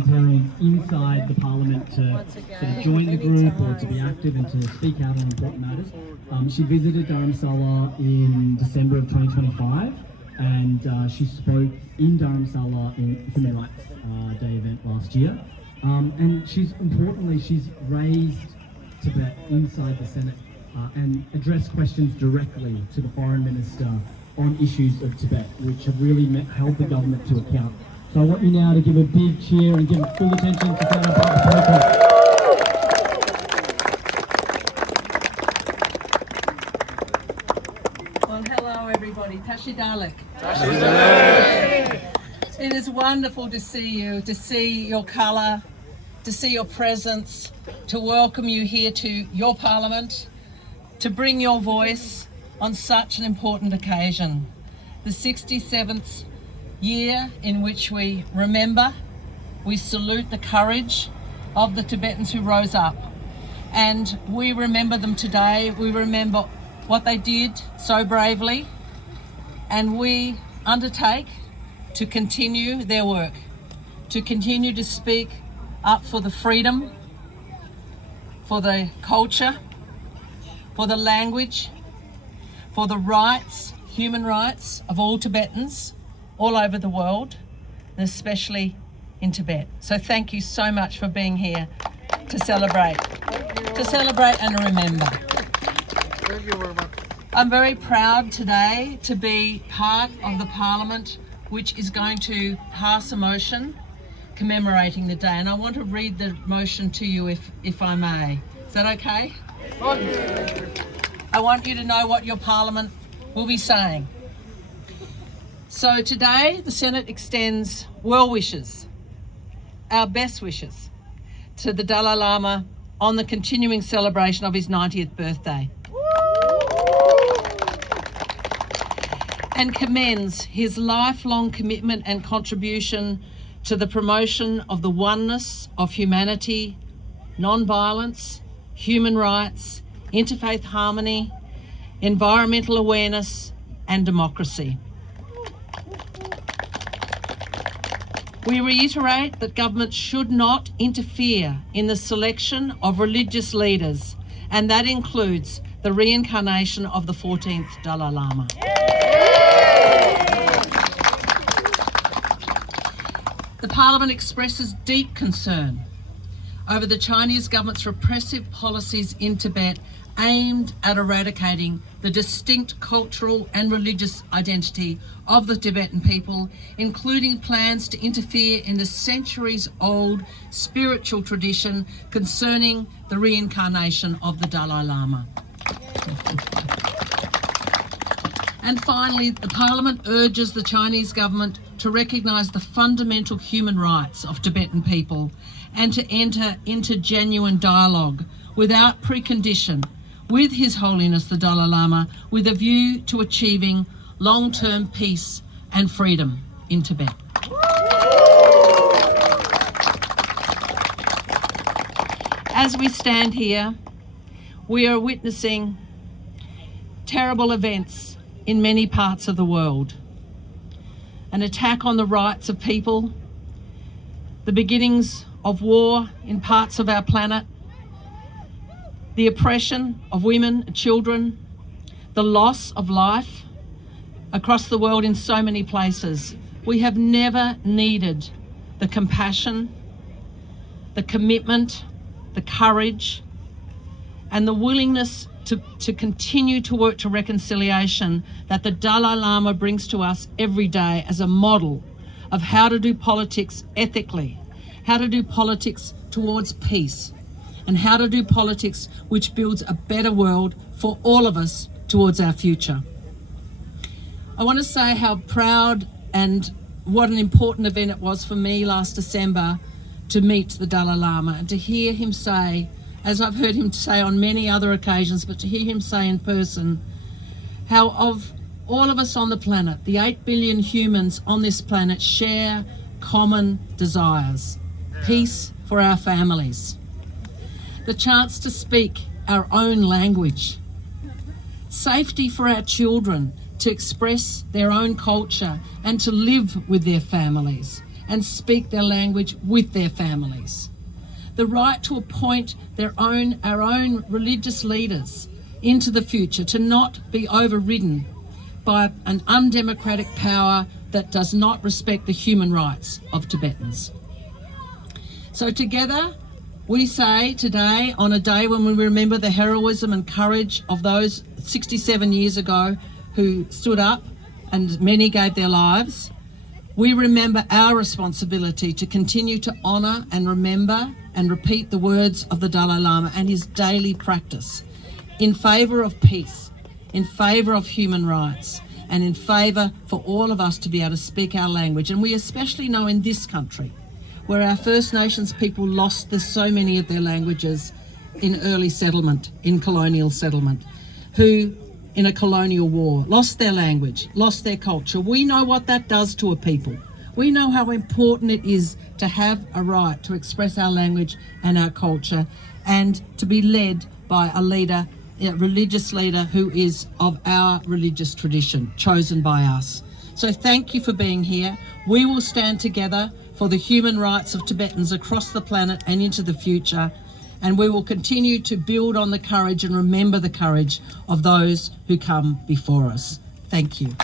volunteering inside the parliament to sort of join the group or to be active and to speak out on important matters. She visited Dharamsala in December of 2025 and she spoke in Dharamsala in the Human Rights Day event last year. And she's raised Tibet inside the Senate and addressed questions directly to the Foreign Minister on issues of Tibet, which have really held the government to account. So I want you now to give a big cheer and give full attention to Senator Parker. Well, hello everybody. Tashi Dalek. It is wonderful to see you, to see your colour, to see your presence, to welcome you here to your parliament, to bring your voice on such an important occasion. The 67th year in which we remember, we salute the courage of the Tibetans who rose up. And we remember them today. We remember what they did so bravely. And we undertake to continue their work, to continue to speak up for the freedom, for the culture, for the language, for the rights, human rights of all Tibetans all over the world, and especially in Tibet. So thank you so much for being here to celebrate and remember. Thank you very much. I'm very proud today to be part of the Parliament which is going to pass a motion commemorating the day. And I want to read the motion to you if I may. Is that okay? I want you to know what your Parliament will be saying. So today, the Senate extends well wishes, our best wishes, to the Dalai Lama on the continuing celebration of his 90th birthday. And commends his lifelong commitment and contribution to the promotion of the oneness of humanity, non-violence, human rights, interfaith harmony, environmental awareness, and democracy. We reiterate that government should not interfere in the selection of religious leaders, and that includes the reincarnation of the 14th Dalai Lama. The Parliament expresses deep concern over the Chinese government's repressive policies in Tibet aimed at eradicating the distinct cultural and religious identity of the Tibetan people, including plans to interfere in the centuries-old spiritual tradition concerning the reincarnation of the Dalai Lama. And finally, the Parliament urges the Chinese government to recognise the fundamental human rights of Tibetan people and to enter into genuine dialogue without precondition with His Holiness the Dalai Lama with a view to achieving long-term peace and freedom in Tibet. As we stand here, we are witnessing terrible events in many parts of the world. An attack on the rights of people, the beginnings of war in parts of our planet, the oppression of women and children, the loss of life across the world in so many places. We have never needed the compassion, the commitment, the courage, and the willingness to continue to work to reconciliation that the Dalai Lama brings to us every day as a model of how to do politics ethically, how to do politics towards peace, and how to do politics which builds a better world for all of us towards our future. I want to say how proud and what an important event it was for me last December to meet the Dalai Lama and to hear him say, as I've heard him say on many other occasions, but to hear him say in person, how of all of us on the planet, the 8 billion humans on this planet share common desires, peace for our families, the chance to speak our own language, safety for our children to express their own culture and to live with their families, and speak their language with their families. The right to appoint our own religious leaders into the future, to not be overridden by an undemocratic power that does not respect the human rights of Tibetans. So together, we say today, on a day when we remember the heroism and courage of those 67 years ago who stood up, and many gave their lives, we remember our responsibility to continue to honour and remember and repeat the words of the Dalai Lama and his daily practice in favour of peace, in favour of human rights, and in favour for all of us to be able to speak our language. And we especially know in this country, where our First Nations people lost so many of their languages in early settlement, in colonial settlement, who in a colonial war lost their language, lost their culture. We know what that does to a people. We know how important it is to have a right to express our language and our culture, and to be led by a leader, a religious leader who is of our religious tradition, chosen by us. So thank you for being here. We will stand together for the human rights of Tibetans across the planet and into the future, and we will continue to build on the courage and remember the courage of those who come before us. Thank you.